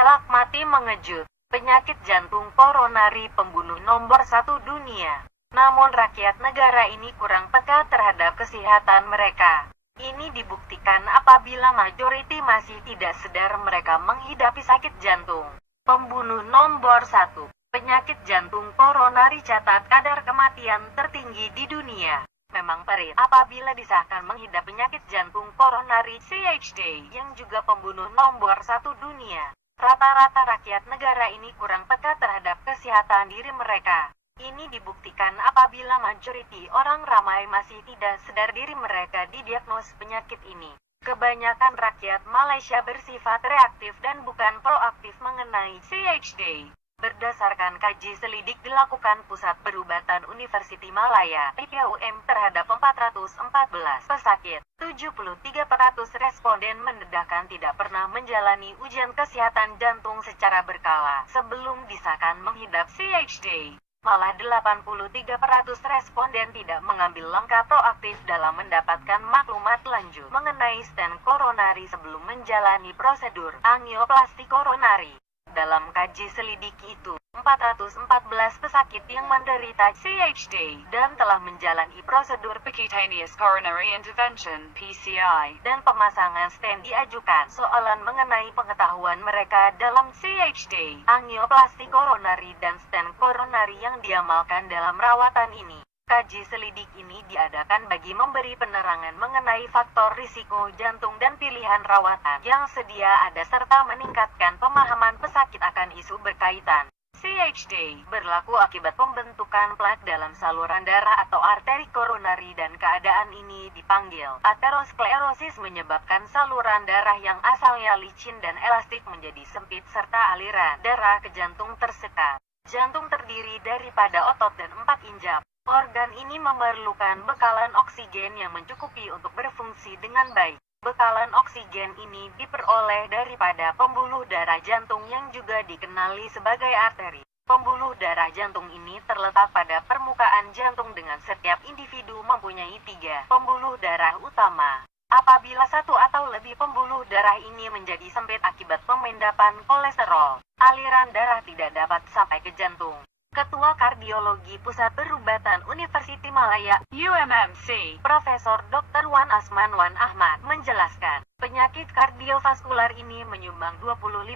Telak mati mengejut. Penyakit jantung koronari pembunuh nomor 1 dunia. Namun rakyat negara ini kurang peka terhadap kesehatan mereka. Ini dibuktikan apabila majoriti masih tidak sadar mereka menghidapi sakit jantung. Pembunuh nomor 1. Penyakit jantung koronari catat kadar kematian tertinggi di dunia. Memang perit apabila disahkan menghidap penyakit jantung koronari CHD yang juga pembunuh nomor 1 dunia. Rata-rata rakyat negara ini kurang peka terhadap kesehatan diri mereka. Ini dibuktikan apabila majoriti orang ramai masih tidak sadar diri mereka didiagnos penyakit ini. Kebanyakan rakyat Malaysia bersifat reaktif dan bukan proaktif mengenai CHD. Berdasarkan kaji selidik dilakukan Pusat Perubatan Universiti Malaya (PPUM) terhadap 414 pesakit, 73% responden mendedahkan tidak pernah menjalani ujian kesehatan jantung secara berkala sebelum disahkan menghidap CHD. Malah 83% responden tidak mengambil langkah proaktif dalam mendapatkan maklumat lanjut mengenai stent koronari sebelum menjalani prosedur angioplasti koronari. Dalam kaji selidik itu, 414 pesakit yang menderita CHD dan telah menjalani prosedur percutaneous coronary intervention (PCI) dan pemasangan stent diajukan soalan mengenai pengetahuan mereka dalam CHD, angioplasti koronari dan stent koronari yang diamalkan dalam rawatan ini. Kaji selidik ini diadakan bagi memberi penerangan mengenai faktor risiko jantung dan pilihan rawatan yang sedia ada serta meningkatkan pemahaman pesakit akan isu berkaitan. CHD berlaku akibat pembentukan plak dalam saluran darah atau arteri koronari dan keadaan ini dipanggil aterosklerosis menyebabkan saluran darah yang asalnya licin dan elastik menjadi sempit serta aliran darah ke jantung tersekat. Jantung terdiri daripada otot dan 4 injap. Organ ini memerlukan bekalan oksigen yang mencukupi untuk berfungsi dengan baik. Bekalan oksigen ini diperoleh daripada pembuluh darah jantung yang juga dikenali sebagai arteri. Pembuluh darah jantung ini terletak pada permukaan jantung dengan setiap individu mempunyai 3 pembuluh darah utama. Apabila satu atau lebih pembuluh darah ini menjadi sempit akibat pemendapan kolesterol, aliran darah tidak dapat sampai ke jantung. Ketua Kardiologi Pusat Perubatan Universiti Malaya (UMMC), Profesor Dr. Wan Asman Wan Ahmad menjelaskan, penyakit kardiovaskular ini menyumbang 25,6%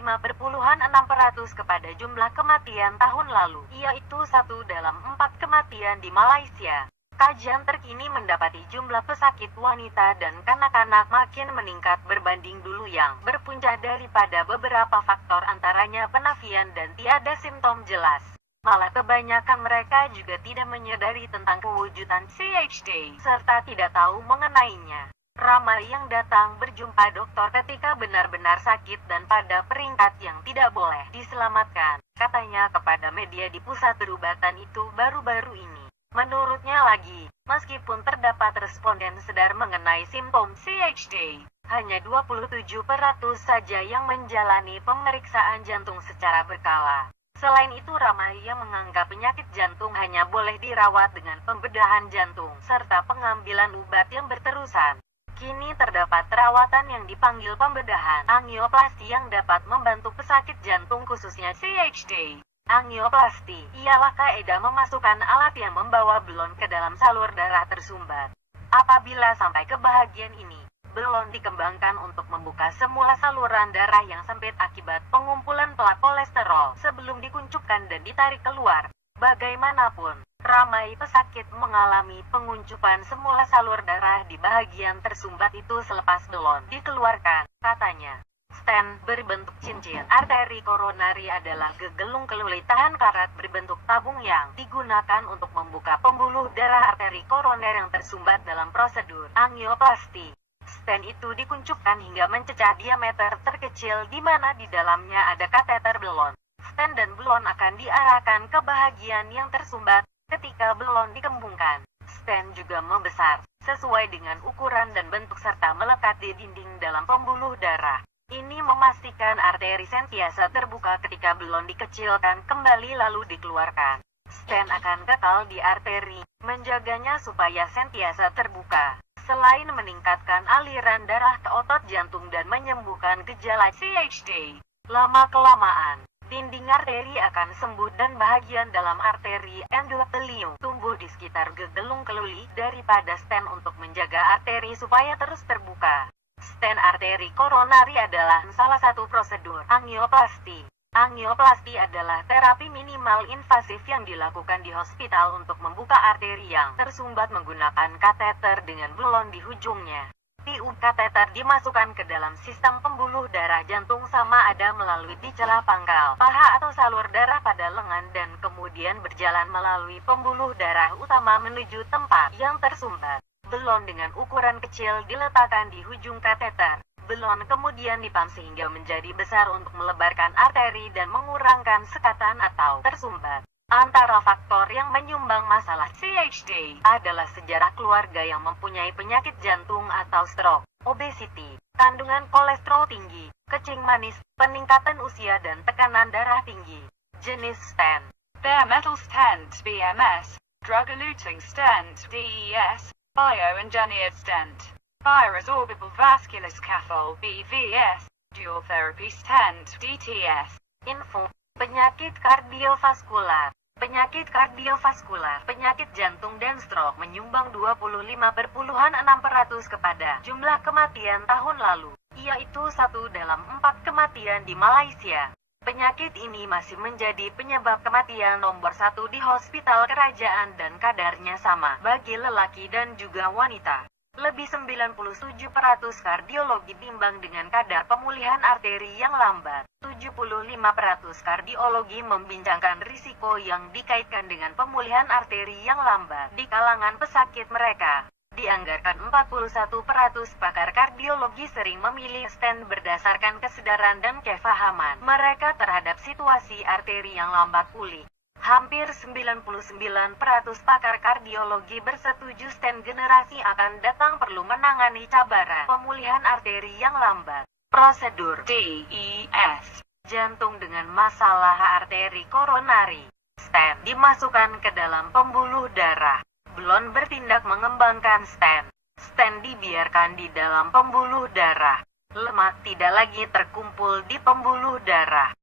kepada jumlah kematian tahun lalu, yaitu 1 dalam 4 kematian di Malaysia. Kajian terkini mendapati jumlah pesakit wanita dan kanak-kanak makin meningkat berbanding dulu yang berpunca daripada beberapa faktor antaranya penafian dan tiada simptom jelas. Malah kebanyakan mereka juga tidak menyadari tentang kewujudan CHD serta tidak tahu mengenainya. Ramai yang datang berjumpa dokter ketika benar-benar sakit dan pada peringkat yang tidak boleh diselamatkan, katanya kepada media di pusat perubatan itu baru-baru ini. Menurutnya lagi, meskipun terdapat responden sadar mengenai simptom CHD, hanya 27% saja yang menjalani pemeriksaan jantung secara berkala. Selain itu ramai yang menganggap penyakit jantung hanya boleh dirawat dengan pembedahan jantung serta pengambilan obat yang berterusan. Kini terdapat perawatan yang dipanggil pembedahan angioplasti yang dapat membantu pesakit jantung khususnya CHD. Angioplasti ialah kaidah memasukkan alat yang membawa belon ke dalam salur darah tersumbat. Apabila sampai ke bahagian ini, belon dikembangkan untuk membuka semula saluran darah yang sempit akibat pengumpulan plak kolesterol sebelum dikuncupkan dan ditarik keluar. Bagaimanapun, ramai pesakit mengalami penguncupan semula salur darah di bahagian tersumbat itu selepas belon dikeluarkan, katanya. Stent berbentuk cincin arteri koronari adalah gegelung kelulit tahan karat berbentuk tabung yang digunakan untuk membuka pembuluh darah arteri koroner yang tersumbat dalam prosedur angioplasti. Stent itu dikuncupkan hingga mencecah diameter terkecil di mana di dalamnya ada kateter belon. Stent dan belon akan diarahkan ke bahagian yang tersumbat. Ketika belon dikembungkan, stent juga membesar, sesuai dengan ukuran dan bentuk serta melekat di dinding dalam pembuluh darah. Ini memastikan arteri sentiasa terbuka ketika belon dikecilkan kembali lalu dikeluarkan. Stent akan kekal di arteri, menjaganya supaya sentiasa terbuka. Selain meningkatkan aliran darah ke otot jantung dan menyembuhkan gejala CHD, Lama-kelamaan, dinding arteri akan sembuh dan bagian dalam arteri endotelium tumbuh di sekitar gegelung keluli daripada stent untuk menjaga arteri supaya terus terbuka. Stent arteri koronari adalah salah satu prosedur angioplasti. Angioplasti adalah terapi minimal invasif yang dilakukan di hospital untuk membuka arteri yang tersumbat menggunakan kateter dengan belon di ujungnya. Tiub kateter dimasukkan ke dalam sistem pembuluh darah jantung sama ada melalui di celah pangkal paha atau salur darah pada lengan dan kemudian berjalan melalui pembuluh darah utama menuju tempat yang tersumbat. Belon dengan ukuran kecil diletakkan di ujung kateter. Belon kemudian dipam sehingga menjadi besar untuk melebarkan arteri dan mengurangkan sekatan atau tersumbat. Antara faktor yang menyumbang masalah CHD adalah sejarah keluarga yang mempunyai penyakit jantung atau stroke, obesity, kandungan kolesterol tinggi, kencing manis, peningkatan usia dan tekanan darah tinggi. Jenis stent: bare metal stent BMS, drug-eluting stent DES, bioengineered stent, bioresorbable vascular scaffold BVS, dual therapy stent DTS. Info: penyakit kardiovaskular. Penyakit kardiovaskular, penyakit jantung dan stroke menyumbang 25,6% kepada jumlah kematian tahun lalu, yaitu 1 dalam 4 kematian di Malaysia. Penyakit ini masih menjadi penyebab kematian nomor 1 di hospital kerajaan dan kadarnya sama bagi lelaki dan juga wanita. Lebih 97% kardiologi timbang dengan kadar pemulihan arteri yang lambat. 75% kardiologi membincangkan risiko yang dikaitkan dengan pemulihan arteri yang lambat di kalangan pesakit mereka. Dianggarkan 41% pakar kardiologi sering memilih stent berdasarkan kesadaran dan kefahaman mereka terhadap situasi arteri yang lambat pulih. Hampir 99% pakar kardiologi bersetuju stent generasi akan datang perlu menangani cabaran pemulihan arteri yang lambat. Prosedur DES. Jantung dengan masalah arteri koronari. Stent dimasukkan ke dalam pembuluh darah. Belon bertindak mengembangkan stent. Stent dibiarkan di dalam pembuluh darah. Lemak tidak lagi terkumpul di pembuluh darah.